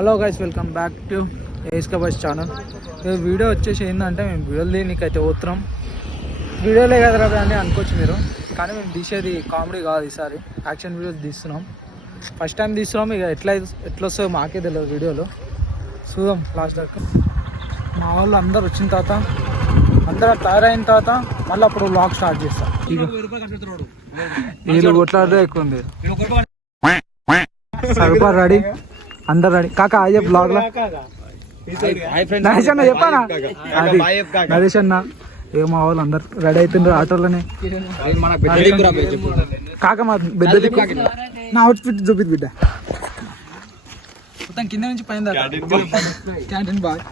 Hello guys, welcome back to ఏస్కా బస్ channel. Video వచ్చేసి ఏంటంటే మేము వీడియోలు నీకైతే పోతున్నాం. వీడియోలే కదరా అని అనుకోవచ్చు మీరు, కానీ మేము తీసేది కామెడీ కాదు, ఈసారి యాక్షన్ వీడియోస్ తీస్తున్నాం. ఫస్ట్ టైం తీస్తున్నాం. ఇక ఎట్లా వస్తుందో మాకే తెలియదు. వీడియోలో చూద్దాం లాస్ట్ దాకా. మా వాళ్ళు అందరు వచ్చిన తర్వాత, అందరం తయారైన తర్వాత మళ్ళీ అప్పుడు వ్లాగ్ స్టార్ట్ చేస్తాం. వీళ్ళు కొట్లాడే ఎక్కువ ఉంది. సరిపా రెడీ, అందరు రెడీ. కాకా అయ్యే బ్లాగ్ లో నరేష్ అన్న చెప్పానా? అది నరేష్ అన్న ఏ మా వాళ్ళు అందరు రెడీ అవుతుండ్రు ఆటోలోనే. కాక మా పెద్ద నా అవుట్ ఫిట్ చూపిద్ది బిడ్డ, మొత్తం కింద నుంచి పైన క్యాంటీన్ బాయ్.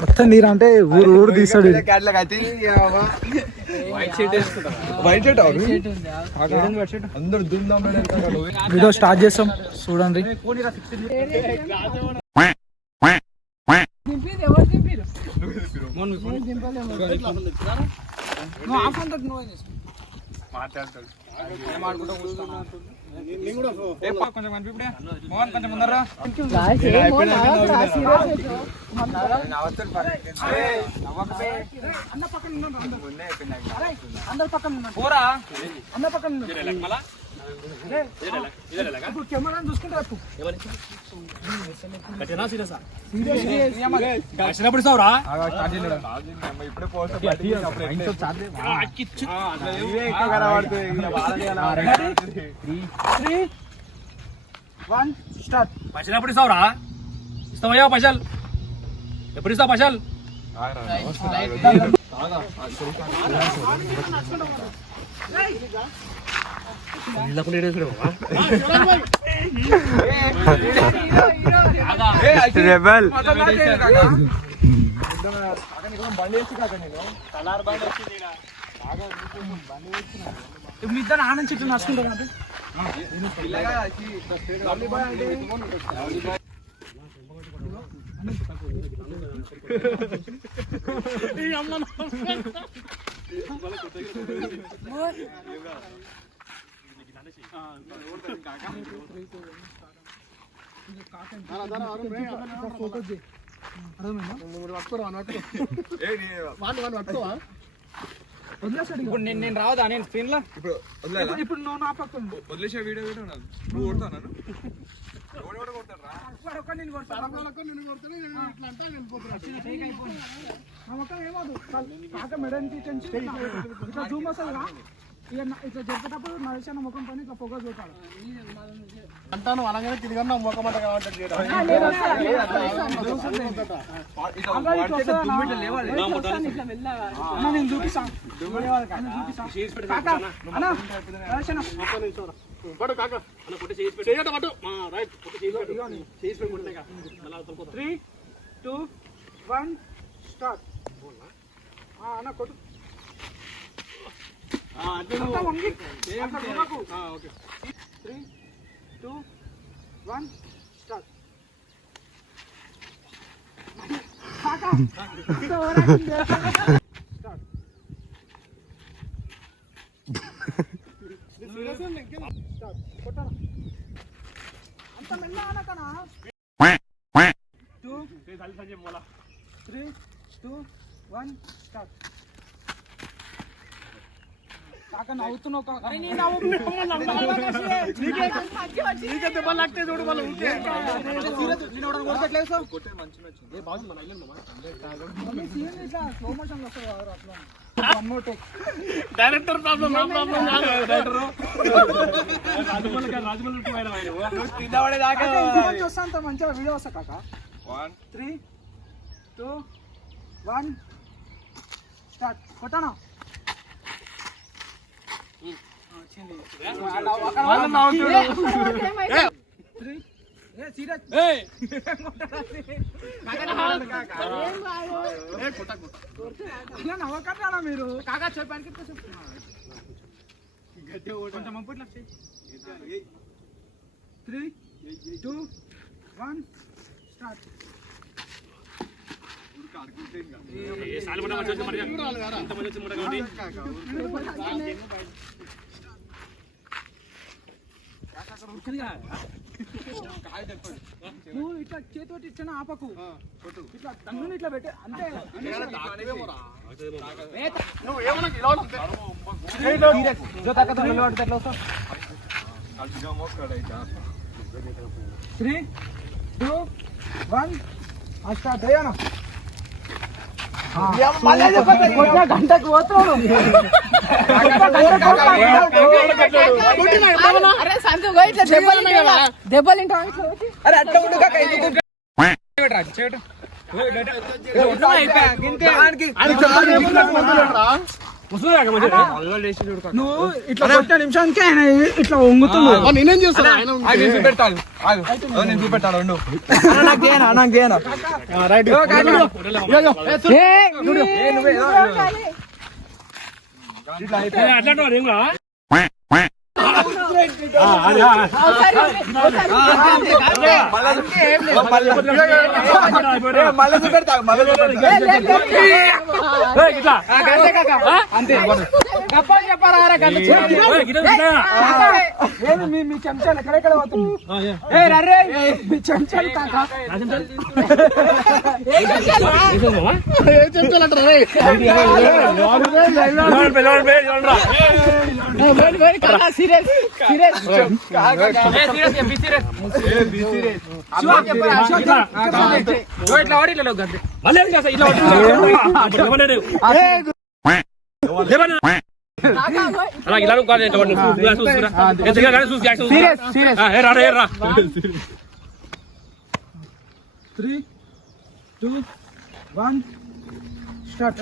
మొత్తం నీరు అంటే ఊరు ఊరు తీస్తాడు. వీడియో స్టార్ట్ చేస్తాం, చూడండి. కొంచెం ముందరా అందరు పక్కన పోరా, అన్న పక్కన కెమెరా చూసుకుంటా. పైసలు ఎప్పుడు ఇస్తావురా? ఇస్తావయ్యా పైసలు ఎప్పుడు ఇస్తావు? పైసలు మీ ఇద్దరు ఆనంద్ చెట్టు నడుచుకుంటారు. ఇప్పుడు నేను రావదా? నేను స్క్రీన్ లో ఇప్పుడు నువ్వు నా పక్కన వదిలేసే వీడియో నువ్వు కొడతాను. కాక మెడని ఇట్లా జూమ్ వస్తుంది. ఇట్లా జరిపేటప్పుడు నరేష్ అన్న ముఖం పైన ఇట్లా ఫోకస్ పెట్టాలి అంటాను. అలాగే తిరిగన్నా ముఖం అంట కాబట్టి నేను చూపిస్తాను. Three two one start. అన్న కొట్టు. Three two one start. అంత మెల్ల అనకనా. 2 3 2 1 స్టార్ట్. కాక నవ్వుతున్నావు. డైరెక్టర్ వస్తా మంచిగా వీడియో వస్తా. కాక 3 2 1 స్టార్ట్. కొట్టానా? నవ్వకట్టాడా మీరు? కాకా చెప్పానికి 3 2 1 స్టార్ట్. నువ్వు ఇట్లా చేతితోటి ఇచ్చిన ఆపకు, ఇట్లా తన్నుని ఇట్లా పెట్టే అంతే. త్రీ టూ వన్ స్టార్ట్ అయ్యాను. గంటకు పోతాడు. దెబ్బలు అరే అట్లా ఉండు నువ్వు ఇట్లా కొట్టిన నిమిషానికి ఆయన ఇట్లా వంగుతున్నావు. నేనేం చేస్తాను చూపెట్టాలి, నేను చూపెట్టాను. మీ చెంచాలు ఎక్కడెక్కడ పోతుంది? మీ చెంచాలు కాకా త్రీ టూ వన్ స్టార్ట్.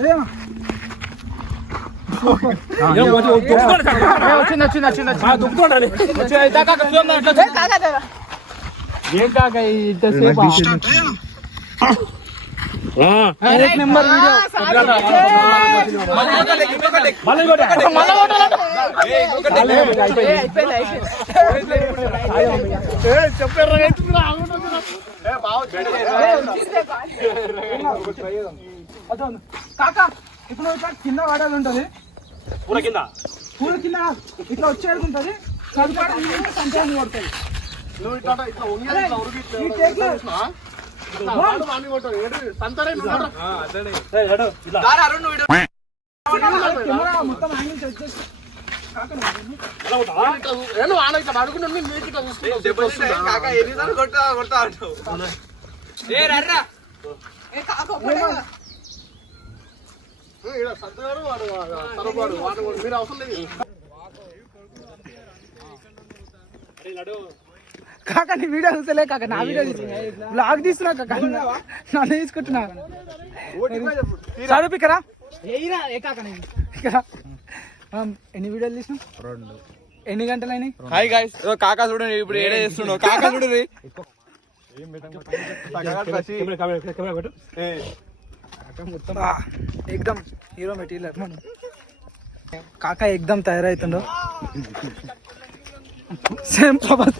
ఏం కాక ఇంతసేపు నెంబర్ కాకా ఇప్పుడు ఇట్లా కింద వాడాలి ఉంటుంది, పూల కింద ఇట్లా వచ్చేది ఉంటుంది. సంచాన్ని కొడతాయి. మొత్తం కాక నీ వీడియో చూస్తలే కాక, నా వీడియో బ్లాగ్ తీస్తున్నా కాక, నన్ను తీసుకుంటున్నా. చదువుపికరా ఎన్ని వీడియోలు తీసినా? ఎన్ని గంటలు అయినాయి? హాయ్ గైస్, కాకా చూడండి ఇప్పుడు ఏడే చేస్తున్నావు. కాకా చూడండి ఎక్దమ్ హీరో మెటీరియల్. మనం కాకా ఎక్దమ్ తయారవుతుండో సేమ్ ప్రభాస్.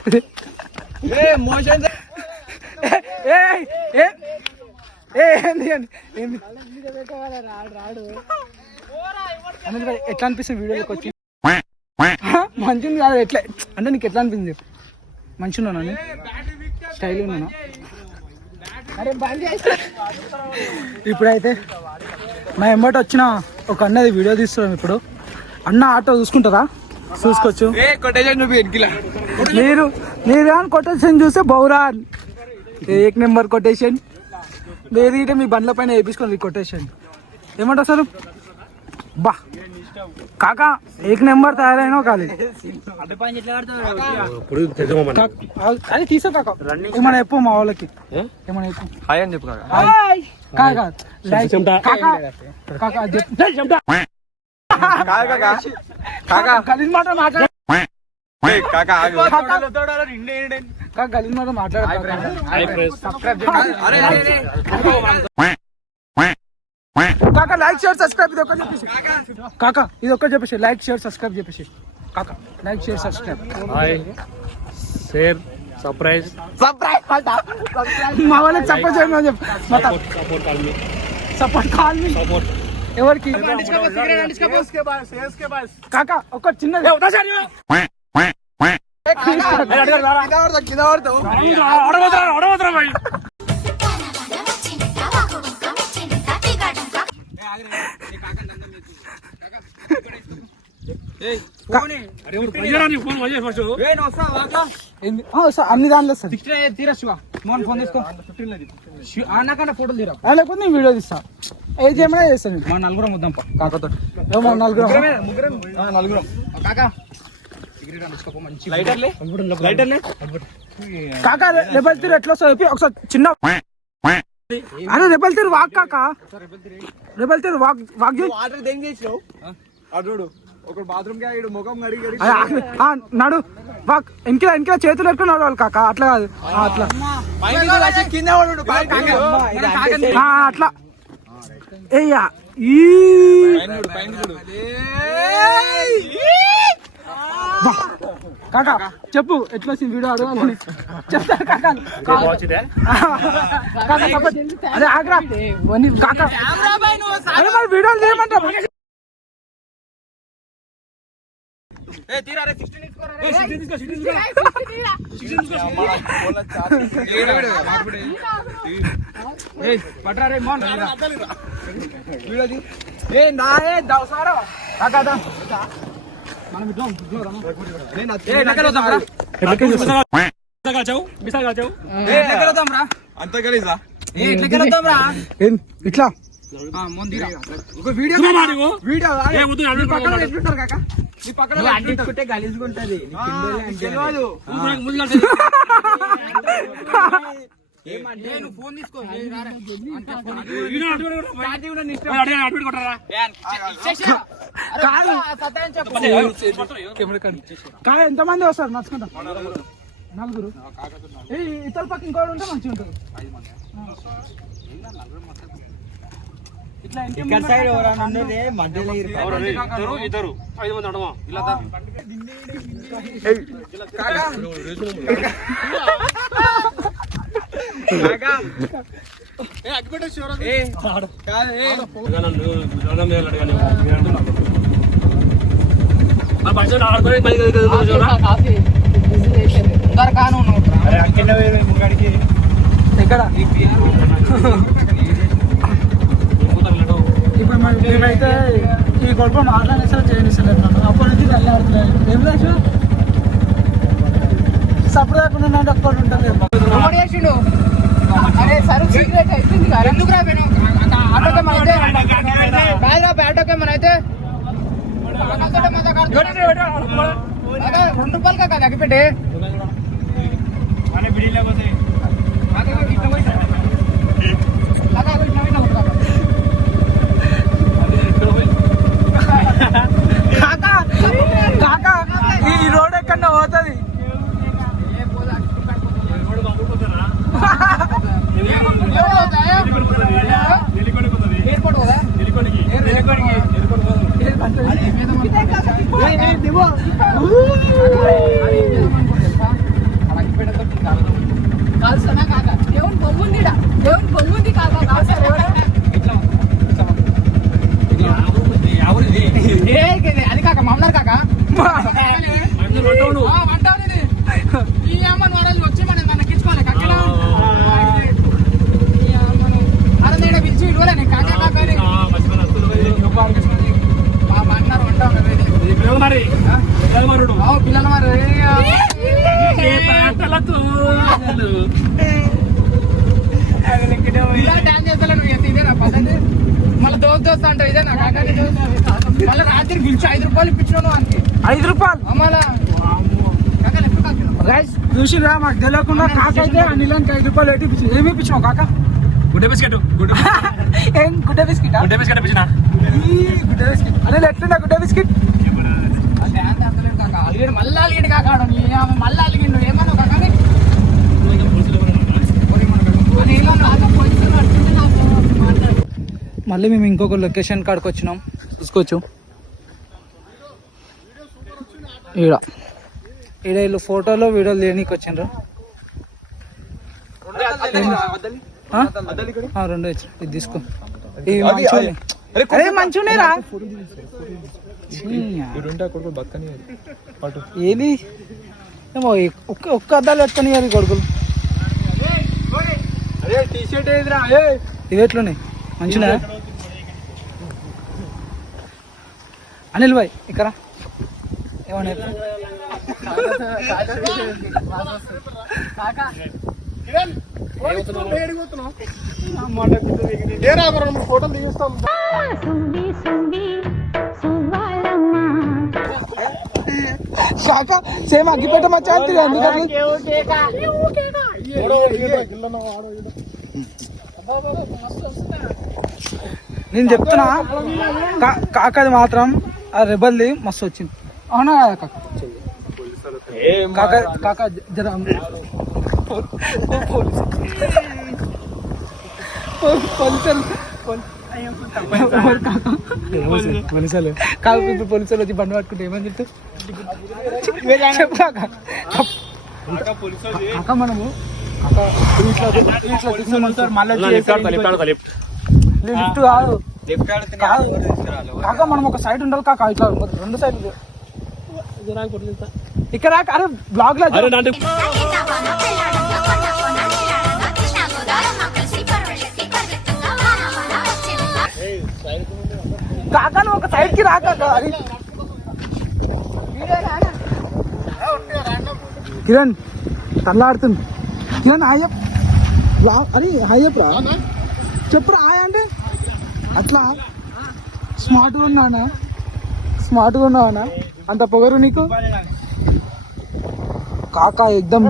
ఎట్లా అనిపిస్తుంది వీడియోలోకి వచ్చి? మంచిగా కాదు ఎట్లా అంటే నీకు ఎట్లా అనిపించింది? మంచిగా ఉన్నాను, స్టైల్ ఉన్నాను. ఇప్పుడైతే మా ఎంబటి వచ్చిన ఒక అన్నది వీడియో తీస్తున్నాం. ఇప్పుడు అన్న ఆటో చూసుకుంటారా? చూసుకోవచ్చు. మీరు కానీ కొటేషన్ చూస్తే బౌరాన్ ఏక్ నెంబర్ కొటేషన్. మీరు మీ బండ్ల పైన వేయించుకోండి కొటేషన్. ఏమంటారు అసలు? బా కాకా ఏక్ నెంబర్ తయారైనా కాదు. అది తీసా కాక ఏమన్నా చెప్పు మా వాళ్ళకి, ఏమన్నా చెప్పు. హాయ్ అని చెప్పు కాకా. గలీజ్ మాట మాట్లాడ గలీజ్ మాట మాట్లాడ. కాకా లైక్ షేర్ సబ్స్క్రైబ్ ఇది ఒక్కటి చెప్పేసి. కాకా ఇది ఒక్కటి చెప్పేసి, లైక్ షేర్ సబ్స్క్రైబ్ చెప్పేసి. కాకా like share subscribe. Share surprise మా వాళ్ళకి సపోర్ట్ చేయమని చెప్పు. Support call me. ఎవరికి? కాకా ఒక చిన్నది అన్ని దాంట్లో వస్తుంది ఫోన్ తీసుకో అన్నకన్నా ఫోటోలు తీరా లేకపోతే నేను వీడియో తీస్తా ఏది ఏమైనా చేస్తాను మా నలుగురం వద్దాం కాకతో నలుగురం కాకా లైటర్లే కాకా రెబల్ తీరు ఎట్లా వస్తుంది ఒకసారి చిన్న అరే రెబల్ తీరు వాక్ కాకా రెబల్ తీరు వాక్ అడు ఒక బాత్రూమ్ కి ఆడు ముఖం కడిగి నడు వాక్ ఇంకిలా చేతులు ఎట్టుకుని నడవాలి కాకా అట్లా కాదు అట్లా కింద అట్లా ఏయ్యా ఈ కాకా చెప్పు ఎట్లా వచ్చింది వీడియో అడగాలని చెప్తా కాకా అరే ఆగ్రా కాకా అరే మరి వీడియోలు చేయమంటారు పట్టారే అంత కలిసా ఇట్లా పక్కన గలీజుకుంటది ఫోన్ తీసుకో ఎంతమంది వస్తారు నడుచుకుంటా నలుగురు ఇతర పక్క ఇంకోటి ఉంటే మంచిగా ఉంటుంది ఇక్కడ సైడ్ ఎవరైనా ఉండేది మధ్యలో ఇద్దరు 5 మంది ఉండమా ఎక్కడ ఇప్పుడు మేమైతే ఈ గొడవ మాట్లాడేసారు చేయనిస్తలేదు నన్ను అప్పటి నుంచి తల్లి ఆడుతున్నాను ఏం లేదు సప్పుడు కాకుండా ఒక్కటి ఉంటుంది మనైతే 2 రూపాయలు కాక అగ్గిపెట్టి కాకా ఈ రోడ్ ఎక్కడ పోతుంది దేవుని బొమ్ముంది కాక అది కాక మామూలు కాక ఈ అమ్మని వరాలు వచ్చి మనం నక్కించుకోవాలి కక్కడ అరే పిలిచి ఇవ్వలే నేను కాకా కాక మా బంగారు వంట పిల్లలు మరి పిల్లలు మరి డాన్స్ చేస్తా నువ్వు ఇదేనా పద్ధతి మళ్ళీ దోస్తా అంటావు ఇదేనా కాకా మళ్ళీ రాత్రి పిలిచి 5 రూపాయలు ఇప్పించాను వానికి 5 రూపాయలు అమ్మాలా చూసిరా మాకు తెలియకుండా కాక అయితే అనిలానికి 5 రూపాయలు పెట్టి ఏమి ఇప్పించావు కాక గుడ్డ బిస్కెట్ ఏం గుడ్డ బిస్కెట్ గుడ్డ బిస్కెట్ ఇప్పించిన గుడ్డ బిస్కెట్ అదే ఎట్లుందా గుడ్డ బిస్కెట్ మళ్ళీ అలిగిండు కాకాడు మళ్ళీ అలిగిండు ఏమన్నావు కాక మళ్ళీ మేము ఇంకొక లొకేషన్ కాడికి వచ్చినాం తీసుకోవచ్చు ఈడ వీళ్ళు ఫోటోలో వీడియోలు లేనికి వచ్చిండ్రు 2 వచ్చి ఇది తీసుకో అరే మంచిగా ఏది ఏమో ఒక్క అద్దాలు పెట్టుకొని గారి కొడుకులు అరే టీ షర్ట్ ఏదిరా ఇవి ఎట్లున్నాయి మంచిగా అనిల్ భాయ్ ఇక్కడ ఏమన్నా ఫోటోలు తీస్తాం కాకా సేమ్ అగ్గిపెట్ట మచ్చా నేను చెప్తున్నా కాకది మాత్రం ఆ రెబల్ది మస్తు వచ్చింది అవునా కదా కాక కాక జర పోలీసులు కాదు ఇప్పుడు పోలీసులు వచ్చి బండి పట్టుకుంటే ఏమని చెప్తారు చెప్పు కాక మనము లిఫ్ట్ కాదు కాక మనం ఒక సైడ్ ఉండాలి కాక ఇట్లా రెండు సైడ్లు ఇక్కడ అరే బ్లాగ్ లో కాక నువ్వు ఒక సైడ్ కి రాక కిరణ్ తల్లాడుతుంది కిరణ్ హాయ్ అరే హాయ్ చెప్పరా చెప్పురా హాయ్ అంటే అట్లా స్మార్ట్గా ఉన్నానా అంత పొగరు నీకు కాకా ఎగ్దమ్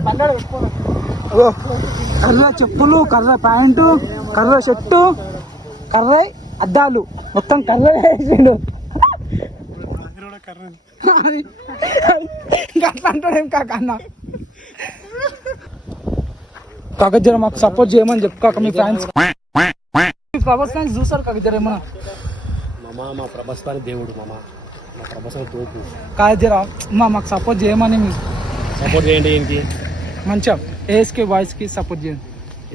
కర్ర చెప్పులు కర్ర ప్యాంటు కర్ర షర్టు కర్ర అద్దాలు మొత్తం కర్ర వేసిండు అట్లా అంటాడేం కాక అన్న కాక జర మాకు సపోర్ట్ చేయమని చెప్పు కాక మీ ఫ్యాన్స్ ప్రభాస్ ఫ్యాన్స్ చూస్తారు కాక జర ఏమన్నా మా ప్రభాస్వాని దేవుడు మా ప్రభాస్వాని తోపు కాదు జర మాకు సపోర్ట్ చేయమని మీరు సపోర్ట్ చేయండి ఏంటి మంచిగా ఏఎస్కే బాయ్స్కి సపోర్ట్ చేయండి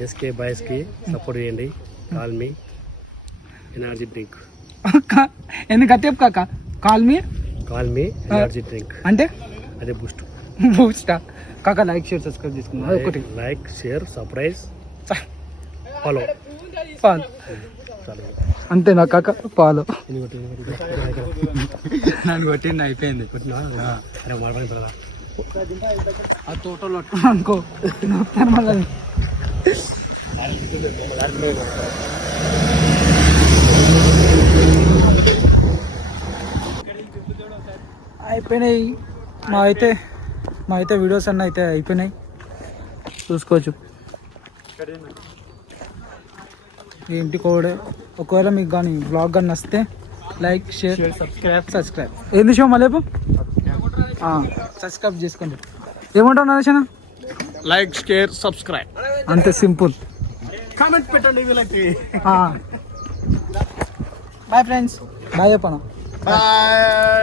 ఎస్కే బాయ్స్కి సపోర్ట్ చేయండి కాల్ మీ ఎనర్జీ డ్రింక్ ఎందుకు అట్టేపు కాక కాల్ మీ ఎనర్జీ డ్రింక్ అంటే అదే బూస్ట్ బూస్టా కాక లైక్ షేర్ సబ్స్క్రైబ్ చేసుకున్నా ఒకటి లైక్ షేర్ సర్ప్రైజ్ ఫాలో అంతేనా కాక ఫాలో నన్ను కొట్టింది అయిపోయింది అరే మాట్లాడి కదా ఆ తోటలో అనుకో మళ్ళీ అయిపోయినాయి మా అయితే వీడియోస్ అన్నీ అయితే అయిపోయినాయి చూసుకోవచ్చు ఇంటికి ఒకవేళ మీకు కానీ బ్లాగ్ కానీ వస్తే లైక్ షేర్ సబ్స్క్రైబ్ ఏంది షో మళ్ళీ సబ్స్క్రైబ్ చేసుకోండి ఏమంటావు నరేష్ లైక్ షేర్ సబ్స్క్రైబ్ అంతే సింపుల్ కామెంట్ పెట్టండి వీళ్ళకి బాయ్ ఫ్రెండ్స్ బాయ్ చెప్పనా బాయ్